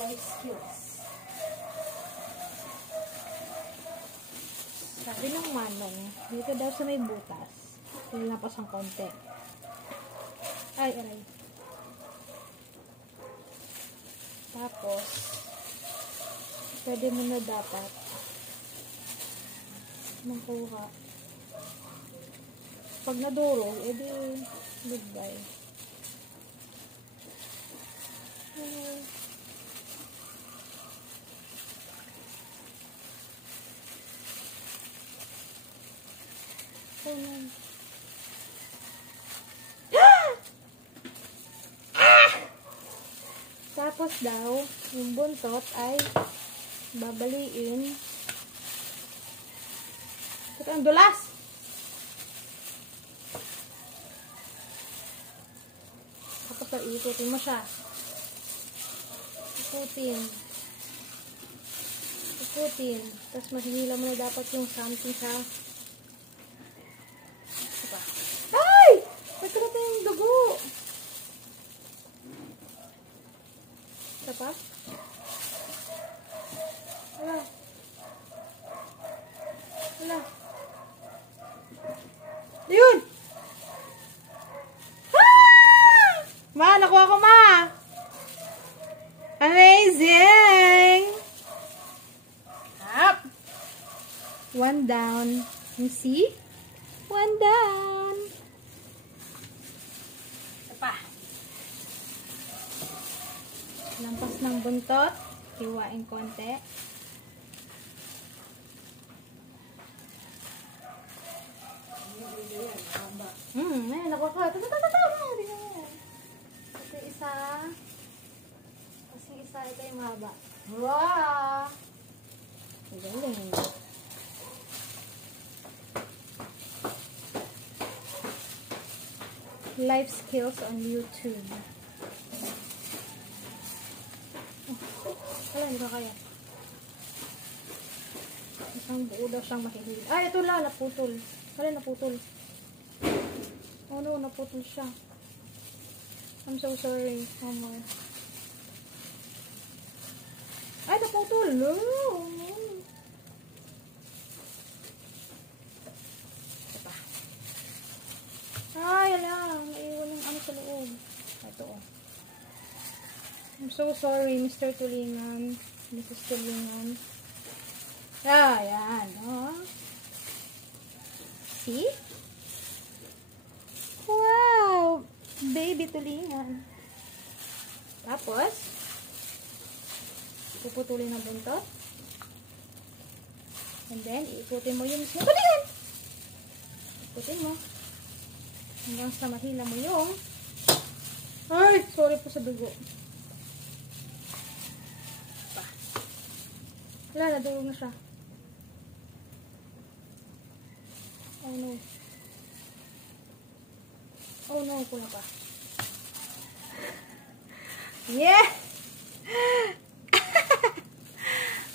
life skills. Sabi ng manong, dito daw sa may butas. Nilapas ang konti. Ay, aray. Tapos, pwede mo na dapat makuha. Pag nadurog, edi goodbye. Tapos daw, yung buntot ay babaliin. Ito ang dulas! Tapos ikutin mo siya. Ikutin. Tapos mahihila mo na dapat yung something sa... Diba? Ay! Ba't ka yung dugo? Ito pa? Wala. Yun! Ah! Ma, nakuha ko, ma! Amazing! Up! One down. You see? One down. Ito pa. Lampas ng buntot. Hiwain konti. Ayan, nakuha ka. Kasi isa. Ito yung mahaba. Wow! Galing. Life skills on YouTube. Ayan, di ba kaya? Isang buo daw siyang mahihili. Ay, ito lang, naputol. Ayan, naputol. Oh no, naputol siya. I'm so sorry. Oh my. Ay, naputol. No. Ito. Ay, alam. Naiwan yung ano sa loob. Ito, oh. I'm so sorry, Mr. Tulingan. Mrs. Tulingan. Ah, yan. Oh. See? Wow! Baby tulingan. Tapos, puputulin ang buntot. And then, iikutin mo yung tulingan. Ikutin mo. Hanggang sa mahila mo yung... Ay! Sorry po sa dugo. Wala, nadurog na siya. Oh no. Oh no, pula pa. Yeah!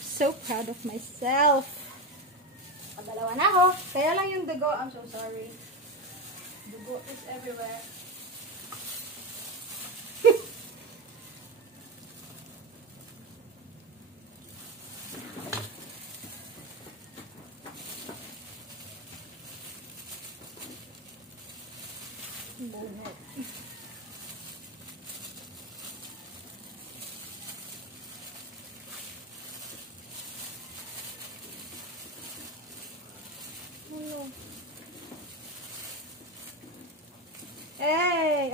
So proud of myself. Dalawa na ako. Kaya lang yung dugo. I'm so sorry. Dugo is everywhere. Bunot.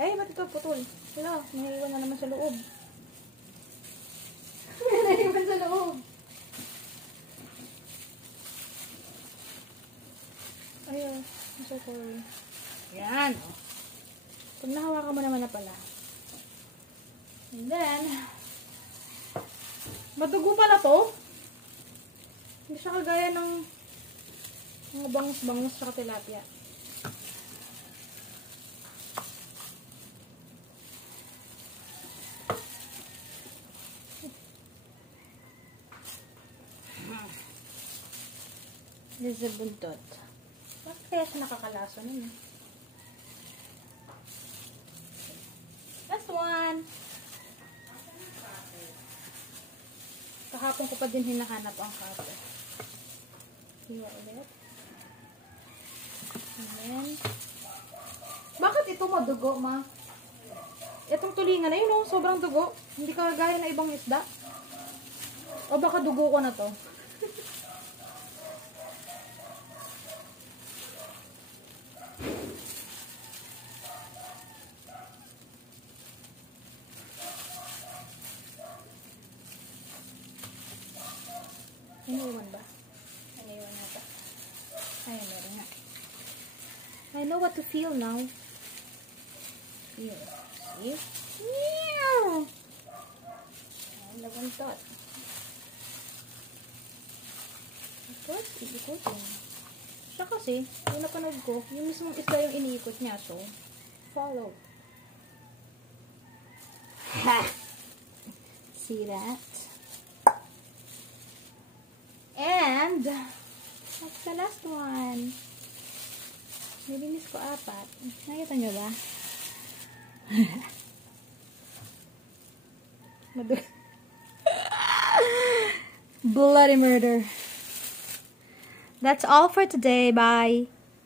Ay, ba't ito putol? Wala, naiwan na naman sa loob. Naiwan sa loob. Ayun, I'm so sorry. Yan. Pag nahawakan mo naman na pala. And then, madugo pala to. Hindi siya kagaya ng mga bangus-bangus sa tilapia. This is a buntot. Bakit kaya siya nakakalaso nun? Last one. Kahapon ko pa din hinahanap ang cutter. Hiwa ulit. And then, bakit ito madugo, ma? Itong tulingan na yun, oh, sobrang dugo. Hindi ka gaya na ibang isda. O baka dugo ko na to. Iniwan ba? Iniwan na ba? Ayun, meron nga. I know what to feel now. Feel. See? Meow! Ay, labantot. Ikot, iikotin. Siya kasi, yung napanood ko, yung mismong isda yung iniikot niya. So, follow. Ha! See that? And, that's the last one. Nilinis ko 4. Nakita nyo ba? Bloody murder. That's all for today. Bye.